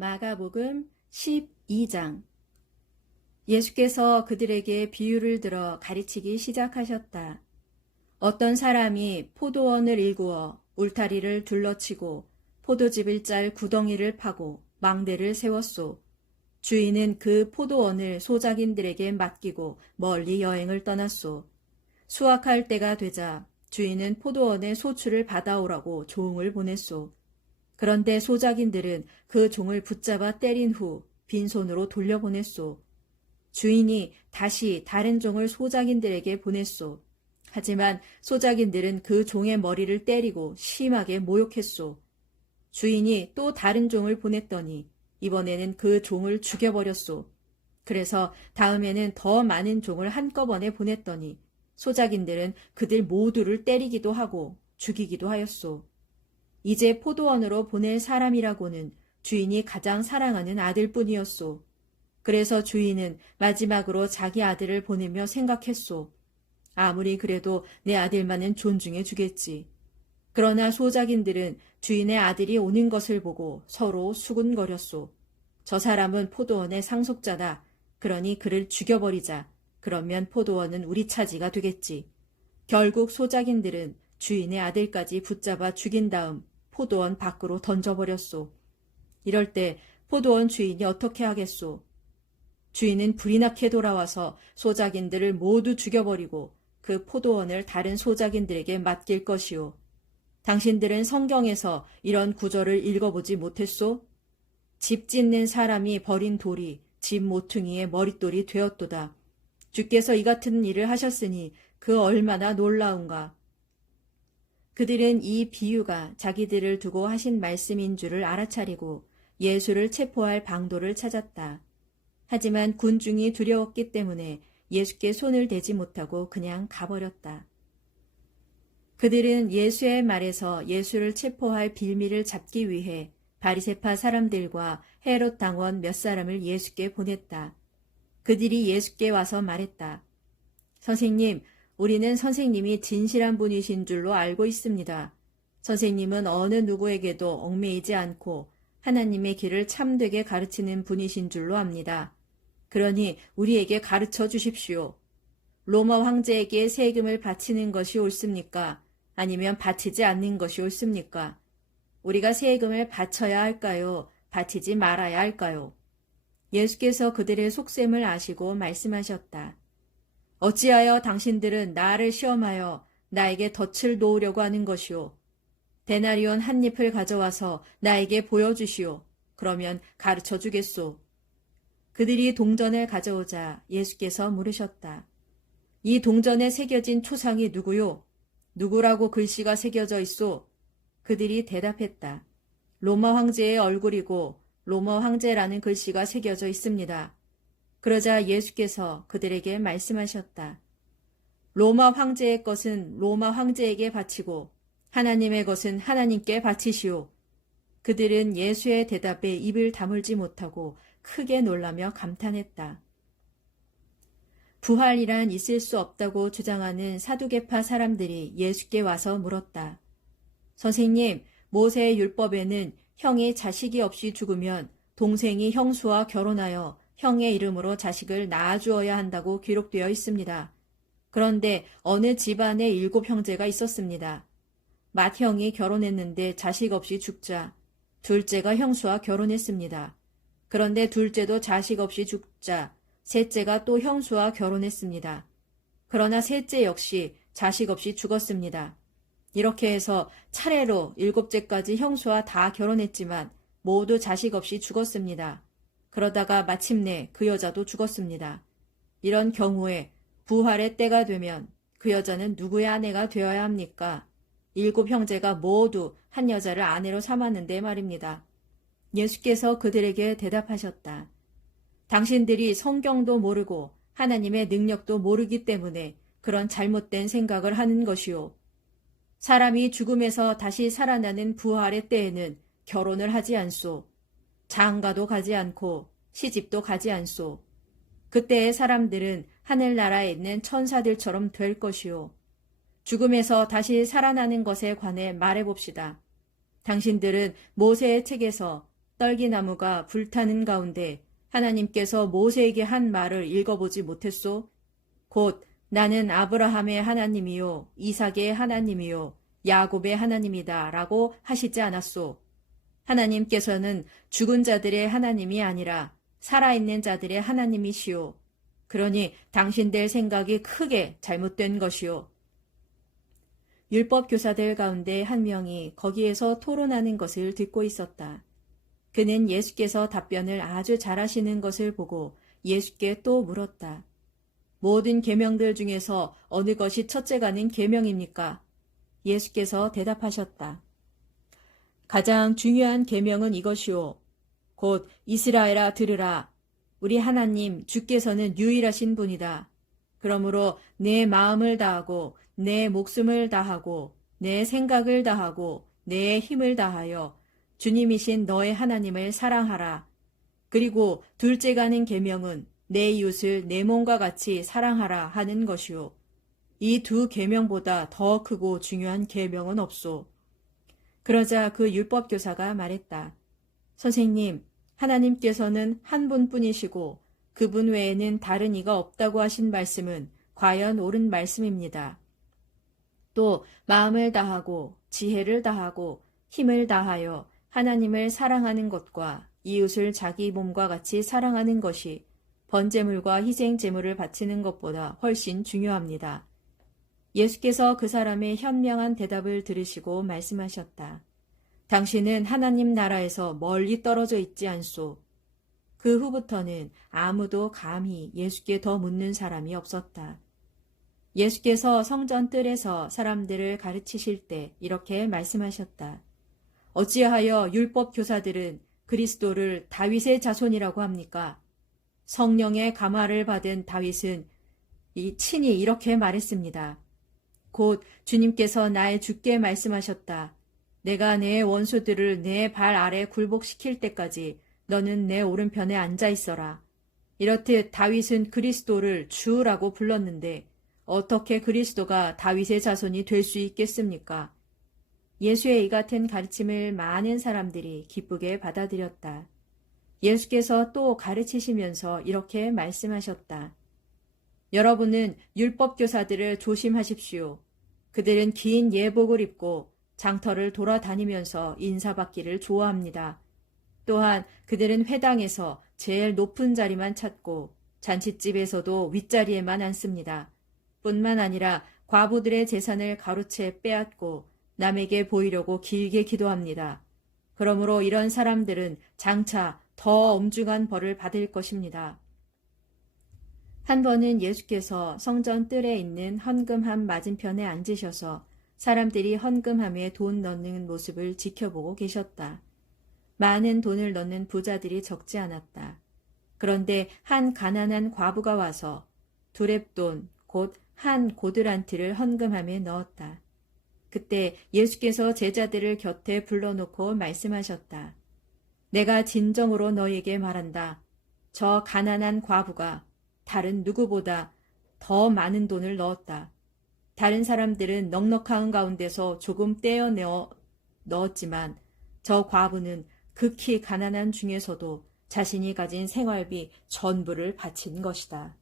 마가복음 12장. 예수께서 그들에게 비유를 들어 가르치기 시작하셨다. 어떤 사람이 포도원을 일구어 울타리를 둘러치고 포도즙을 짤 구덩이를 파고 망대를 세웠소. 주인은 그 포도원을 소작인들에게 맡기고 멀리 여행을 떠났소. 수확할 때가 되자 주인은 포도원에 소출을 받아오라고 종을 보냈소. 그런데 소작인들은 그 종을 붙잡아 때린 후 빈손으로 돌려보냈소. 주인이 다시 다른 종을 소작인들에게 보냈소. 하지만 소작인들은 그 종의 머리를 때리고 심하게 모욕했소. 주인이 또 다른 종을 보냈더니 이번에는 그 종을 죽여버렸소. 그래서 다음에는 더 많은 종을 한꺼번에 보냈더니 소작인들은 그들 모두를 때리기도 하고 죽이기도 하였소. 이제 포도원으로 보낼 사람이라고는 주인이 가장 사랑하는 아들뿐이었소. 그래서 주인은 마지막으로 자기 아들을 보내며 생각했소. 아무리 그래도 내 아들만은 존중해 주겠지. 그러나 소작인들은 주인의 아들이 오는 것을 보고 서로 수군거렸소. 저 사람은 포도원의 상속자다. 그러니 그를 죽여버리자. 그러면 포도원은 우리 차지가 되겠지. 결국 소작인들은 주인의 아들까지 붙잡아 죽인 다음 포도원 밖으로 던져버렸소. 이럴 때 포도원 주인이 어떻게 하겠소? 주인은 불이 나게 돌아와서 소작인들을 모두 죽여버리고 그 포도원을 다른 소작인들에게 맡길 것이오. 당신들은 성경에서 이런 구절을 읽어보지 못했소? 집 짓는 사람이 버린 돌이 집 모퉁이의 머릿돌이 되었도다. 주께서 이 같은 일을 하셨으니 그 얼마나 놀라운가. 그들은 이 비유가 자기들을 두고 하신 말씀인 줄을 알아차리고 예수를 체포할 방도를 찾았다. 하지만 군중이 두려웠기 때문에 예수께 손을 대지 못하고 그냥 가버렸다. 그들은 예수의 말에서 예수를 체포할 빌미를 잡기 위해 바리새파 사람들과 헤롯 당원 몇 사람을 예수께 보냈다. 그들이 예수께 와서 말했다. 선생님, 우리는 선생님이 진실한 분이신 줄로 알고 있습니다. 선생님은 어느 누구에게도 얽매이지 않고 하나님의 길을 참되게 가르치는 분이신 줄로 압니다. 그러니 우리에게 가르쳐 주십시오. 로마 황제에게 세금을 바치는 것이 옳습니까? 아니면 바치지 않는 것이 옳습니까? 우리가 세금을 바쳐야 할까요? 바치지 말아야 할까요? 예수께서 그들의 속셈을 아시고 말씀하셨다. 어찌하여 당신들은 나를 시험하여 나에게 덫을 놓으려고 하는 것이오. 데나리온 한 잎을 가져와서 나에게 보여주시오. 그러면 가르쳐 주겠소. 그들이 동전을 가져오자 예수께서 물으셨다. 이 동전에 새겨진 초상이 누구요? 누구라고 글씨가 새겨져 있소? 그들이 대답했다. 로마 황제의 얼굴이고 로마 황제라는 글씨가 새겨져 있습니다. 그러자 예수께서 그들에게 말씀하셨다. 로마 황제의 것은 로마 황제에게 바치고 하나님의 것은 하나님께 바치시오. 그들은 예수의 대답에 입을 다물지 못하고 크게 놀라며 감탄했다. 부활이란 있을 수 없다고 주장하는 사두개파 사람들이 예수께 와서 물었다. 선생님, 모세의 율법에는 형이 자식이 없이 죽으면 동생이 형수와 결혼하여 형의 이름으로 자식을 낳아주어야 한다고 기록되어 있습니다. 그런데 어느 집안에 7 형제가 있었습니다. 맏형이 결혼했는데 자식 없이 죽자 둘째가 형수와 결혼했습니다. 그런데 둘째도 자식 없이 죽자 셋째가 또 형수와 결혼했습니다. 그러나 셋째 역시 자식 없이 죽었습니다. 이렇게 해서 차례로 7째까지 형수와 다 결혼했지만 모두 자식 없이 죽었습니다. 그러다가 마침내 그 여자도 죽었습니다. 이런 경우에 부활의 때가 되면 그 여자는 누구의 아내가 되어야 합니까? 7 형제가 모두 한 여자를 아내로 삼았는데 말입니다. 예수께서 그들에게 대답하셨다. 당신들이 성경도 모르고 하나님의 능력도 모르기 때문에 그런 잘못된 생각을 하는 것이오. 사람이 죽음에서 다시 살아나는 부활의 때에는 결혼을 하지 않소. 장가도 가지 않고 시집도 가지 않소. 그때의 사람들은 하늘나라에 있는 천사들처럼 될 것이오. 죽음에서 다시 살아나는 것에 관해 말해봅시다. 당신들은 모세의 책에서 떨기나무가 불타는 가운데 하나님께서 모세에게 한 말을 읽어보지 못했소? 곧 나는 아브라함의 하나님이요 이삭의 하나님이요 야곱의 하나님이다 라고 하시지 않았소? 하나님께서는 죽은 자들의 하나님이 아니라 살아있는 자들의 하나님이시오. 그러니 당신들 생각이 크게 잘못된 것이오. 율법 교사들 가운데 한 명이 거기에서 토론하는 것을 듣고 있었다. 그는 예수께서 답변을 아주 잘하시는 것을 보고 예수께 또 물었다. 모든 계명들 중에서 어느 것이 첫째가는 계명입니까? 예수께서 대답하셨다. 가장 중요한 계명은 이것이오. 곧 이스라엘아 들으라. 우리 하나님 주께서는 유일하신 분이다. 그러므로 내 마음을 다하고 내 목숨을 다하고 내 생각을 다하고 내 힘을 다하여 주님이신 너의 하나님을 사랑하라. 그리고 둘째가는 계명은 내 이웃을 내 몸과 같이 사랑하라 하는 것이오. 이 두 계명보다 더 크고 중요한 계명은 없소. 그러자 그 율법교사가 말했다. 선생님, 하나님께서는 한 분뿐이시고 그분 외에는 다른 이가 없다고 하신 말씀은 과연 옳은 말씀입니다. 또 마음을 다하고 지혜를 다하고 힘을 다하여 하나님을 사랑하는 것과 이웃을 자기 몸과 같이 사랑하는 것이 번제물과 희생 제물을 바치는 것보다 훨씬 중요합니다. 예수께서 그 사람의 현명한 대답을 들으시고 말씀하셨다. 당신은 하나님 나라에서 멀리 떨어져 있지 않소. 그 후부터는 아무도 감히 예수께 더 묻는 사람이 없었다. 예수께서 성전 뜰에서 사람들을 가르치실 때 이렇게 말씀하셨다. 어찌하여 율법 교사들은 그리스도를 다윗의 자손이라고 합니까? 성령의 감화를 받은 다윗은 친히 이렇게 말했습니다. 곧 주님께서 나의 주께 말씀하셨다. 내가 내 원수들을 내 발 아래 굴복시킬 때까지 너는 내 오른편에 앉아 있어라. 이렇듯 다윗은 그리스도를 주라고 불렀는데 어떻게 그리스도가 다윗의 자손이 될 수 있겠습니까? 예수의 이 같은 가르침을 많은 사람들이 기쁘게 받아들였다. 예수께서 또 가르치시면서 이렇게 말씀하셨다. 여러분은 율법교사들을 조심하십시오. 그들은 긴 예복을 입고 장터를 돌아다니면서 인사받기를 좋아합니다. 또한 그들은 회당에서 제일 높은 자리만 찾고 잔칫집에서도 윗자리에만 앉습니다. 뿐만 아니라 과부들의 재산을 가로채 빼앗고 남에게 보이려고 길게 기도합니다. 그러므로 이런 사람들은 장차 더 엄중한 벌을 받을 것입니다. 한 번은 예수께서 성전 뜰에 있는 헌금함 맞은편에 앉으셔서 사람들이 헌금함에 돈 넣는 모습을 지켜보고 계셨다. 많은 돈을 넣는 부자들이 적지 않았다. 그런데 한 가난한 과부가 와서 두렙돈, 곧 한 고드란트를 헌금함에 넣었다. 그때 예수께서 제자들을 곁에 불러놓고 말씀하셨다. 내가 진정으로 너희에게 말한다. 저 가난한 과부가 다른 누구보다 더 많은 돈을 넣었다. 다른 사람들은 넉넉한 가운데서 조금 떼어내어 넣었지만 저 과부는 극히 가난한 중에서도 자신이 가진 생활비 전부를 바친 것이다.